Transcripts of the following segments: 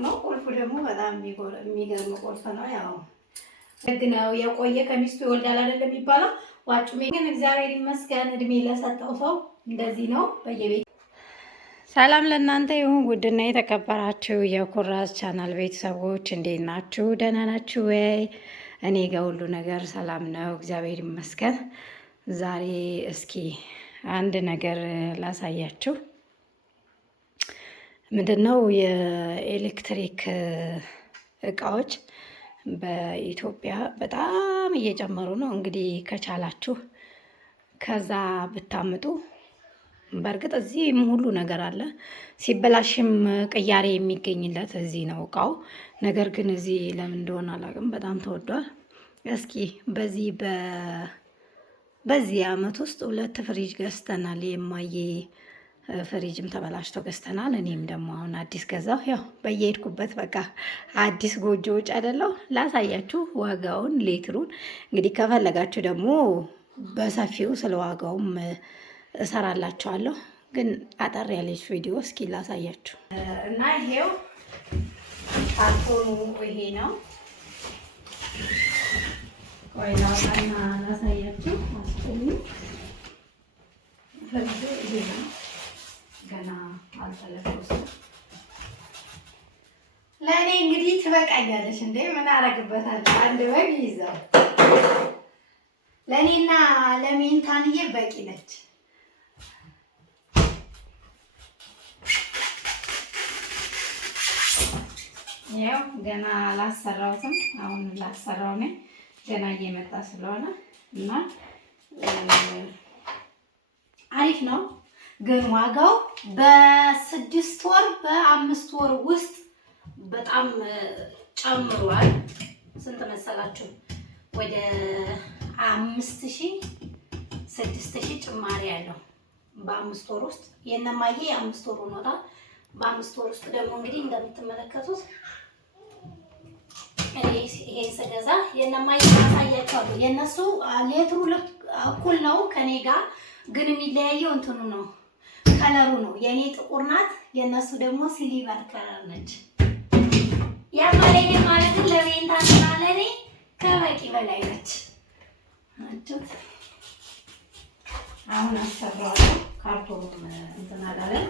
ነው። ቁልፉ ደግሞ በጣም የሚገርም ቁልፍ ነው። ያው ህግ ነው። የቆየ ከሚስቱ ይወልዳል አይደለም የሚባለው። ዋጩሜ ግን እግዚአብሔር ይመስገን እድሜ ለሰጠው ሰው እንደዚህ ነው በየቤት። ሰላም ለእናንተ ይሁን ውድና የተከበራችሁ የኩራዝ ቻናል ቤተሰቦች እንዴት ናችሁ? ደህና ናችሁ ወይ? እኔ ጋር ሁሉ ነገር ሰላም ነው፣ እግዚአብሔር ይመስገን። ዛሬ እስኪ አንድ ነገር ላሳያችሁ። ምንድነው የኤሌክትሪክ እቃዎች በኢትዮጵያ በጣም እየጨመሩ ነው። እንግዲህ ከቻላችሁ ከዛ ብታምጡ። በእርግጥ እዚህም ሁሉ ነገር አለ። ሲበላሽም ቅያሬ የሚገኝለት እዚህ ነው እቃው። ነገር ግን እዚህ ለምን እንደሆነ አላውቅም፣ በጣም ተወዷል። እስኪ በዚህ አመት ውስጥ 2 ፍሪጅ ገዝተናል። የማዬ ፍሪጅም ተበላሽቶ ገዝተናል። እኔም ደግሞ አሁን አዲስ ገዛሁ። ያው በየሄድኩበት በቃ አዲስ ጎጆ ውጭ አይደለሁ። ላሳያችሁ ዋጋውን፣ ሌትሩን። እንግዲህ ከፈለጋችሁ ደግሞ በሰፊው ስለ ዋጋውም እሰራላችኋለሁ። ግን አጠር ያለች ቪዲዮ እስኪ ላሳያችሁ እና ይሄው ካርቶኑ ይሄ ነው። ቆይ ላውጣና ላሳያችሁ። አስቆሙ ፍሪጁ ይሄ ነው። ገና አልተለኮሰም። ለእኔ እንግዲህ ትበቃኛለች እንዴ! ምን አደርግበታለሁ? አንድ በግ ይዘው ለእኔና ለሜንታንዬ በቂ ነች። ያው ገና አላሰራሁትም። አሁን ላሰራው ነኝ። ገና እየመጣ ስለሆነ እና አሪፍ ነው። ግን ዋጋው በ6 ወር በ5 ወር ውስጥ በጣም ጨምሯል። ስንት መሰላችሁ? ወደ 5000 6000 ጭማሪ ያለው በ5 ወር ውስጥ። የነማዬ 5 ወር ሆኖታል። በ5 ወር ውስጥ ደግሞ እንግዲህ እንደምትመለከቱት ይሄ ስገዛ የነማዬ ማሳያችኋለሁ። የነሱ ሌትሩ እኩል ነው ከኔ ጋር፣ ግን የሚለያየው እንትኑ ነው፣ ከለሩ ነው። የኔ ጥቁር ናት፣ የነሱ ደግሞ ሲሊቨር ከለር ነች። ያ ማለት ለሜንታና ለኔ ከበቂ በላይ ነች። አጭት አሁን አሰራዋለሁ። ካርቶኑም እንትን አላለም።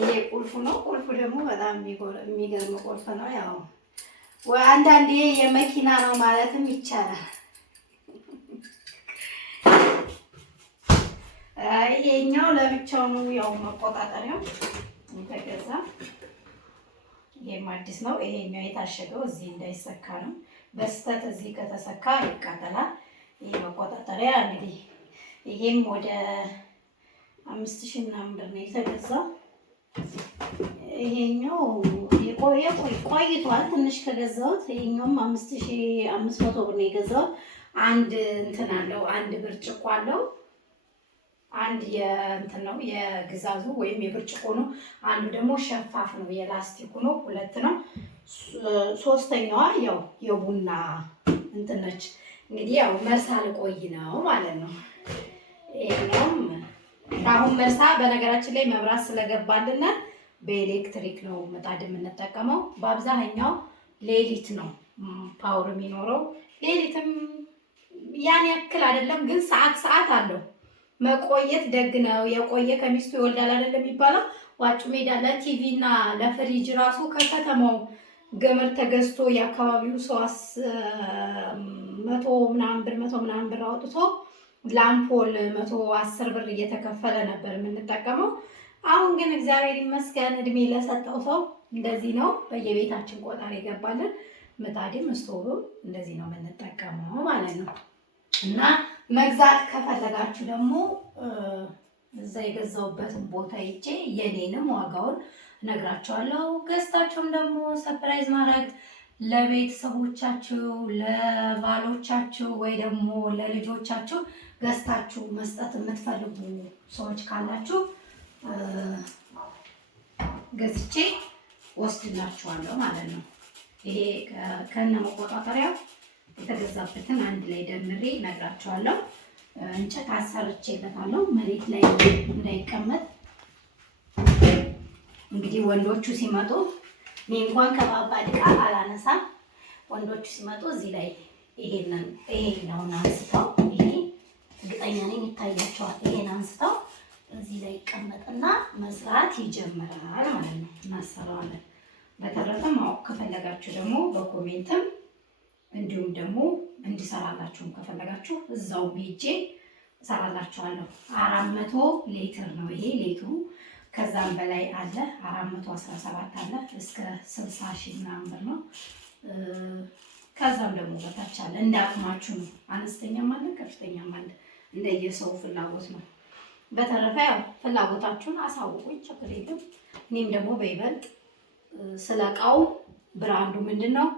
ይሄ ቁልፉ ነው። ቁልፉ ደግሞ በጣም የሚገርም ቁልፍ ነው። ያው አንዳንዴ የመኪና ነው ማለትም ይቻላል። ይሄኛው ለብቻው ነው፣ ያው መቆጣጠሪያው ተገዛ። ይሄም አዲስ ነው። ይሄኛው የታሸገው እዚህ እንዳይሰካ ነው። በስተት እዚህ ከተሰካ ይቃጠላል። ይሄ መቆጣጠሪያ እንግዲህ ይሄም ወደ 5000 ምናምን ብር ነው የተገዛው። ይሄኛው ቆይቷል ትንሽ ከገዛሁት። ይሄኛውም 5500 ብር ነው የገዛሁት። አንድ እንትን አለው፣ አንድ ብርጭቆ አለው። አንድ የእንትን ነው የግዛዙ ወይም የብርጭቆ ነው። አንዱ ደግሞ ሸፋፍ ነው የላስቲኩ ነው። 2 ነው። ሶስተኛዋ ያው የቡና እንትን ነች። እንግዲህ ያው መርሳ ልቆይ ነው ማለት ነው። ይሄኛውም አሁን መርሳ በነገራችን ላይ መብራት ስለገባልን በኤሌክትሪክ ነው ምጣድ የምንጠቀመው። በአብዛኛው ሌሊት ነው ፓወር የሚኖረው። ሌሊትም ያን ያክል አይደለም፣ ግን ሰዓት አለው። መቆየት ደግ ነው። የቆየ ከሚስቱ ይወልዳል አይደለም የሚባለው። ዋጩ ሜዳ ለቲቪ እና ለፍሪጅ ራሱ ከከተማው ገመድ ተገዝቶ የአካባቢው ሰው 100 ምናምን ብር አውጥቶ ለአምፖል 110 ብር እየተከፈለ ነበር የምንጠቀመው። አሁን ግን እግዚአብሔር ይመስገን እድሜ ለሰጠው ሰው እንደዚህ ነው። በየቤታችን ቆጣሪ ይገባልን። ምጣድም ስቶቭም እንደዚህ ነው የምንጠቀመው ማለት ነው። እና መግዛት ከፈለጋችሁ ደግሞ እዛ የገዛውበትን ቦታ ሂጄ የኔንም ዋጋውን ነግራችኋለሁ። ገዝታችሁም ደግሞ ሰርፕራይዝ ማድረግ ለቤተሰቦቻችሁ፣ ለባሎቻችሁ ወይ ደግሞ ለልጆቻችሁ ገዝታችሁ መስጠት የምትፈልጉ ሰዎች ካላችሁ ገዝቼ ወስድላችኋለሁ ማለት ነው። ይሄ ከነ መቆጣጠሪያው የተገዛበትን አንድ ላይ ደምሬ ነግራችኋለሁ። እንጨት አሰርቼበታለሁ መሬት ላይ እንዳይቀመጥ። እንግዲህ ወንዶቹ ሲመጡ እኔ እንኳን ከባባድ ዕቃ አላነሳም። ወንዶቹ ሲመጡ እዚህ ላይ ይሄኛውን አንስተው ይሄ እርግጠኛ ነኝ ይታያቸዋል። ይሄን አንስተው እዚህ ላይ ይቀመጥና መስራት ይጀምራል ማለት ነው። እናሰራዋለን። በተረፈ ማወቅ ከፈለጋችሁ ደግሞ በኮሜንትም እንዲሁም ደግሞ እንዲሰራላችሁም ከፈለጋችሁ እዛው ሄጄ እሰራላችኋለሁ። 400 ሊትር ነው ይሄ ሊትሩ። ከዛም በላይ አለ 417 አለ እስከ 60 ሺህ ምናምን ብር ነው። ከዛም ደግሞ በታች አለ እንዳቅማችሁ ነው። አነስተኛም አለ ከፍተኛም አለ እንደየሰው ፍላጎት ነው። በተረፈ ያው ፍላጎታችሁን አሳውቁኝ፣ ችግር የለም። እኔም ደግሞ በይበልጥ ስለ እቃው ብራንዱ ምንድን ነው፣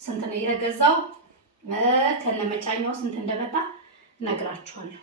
ስንት ነው የተገዛው፣ ከነመጫኛው ስንት እንደመጣ እነግራችኋለሁ።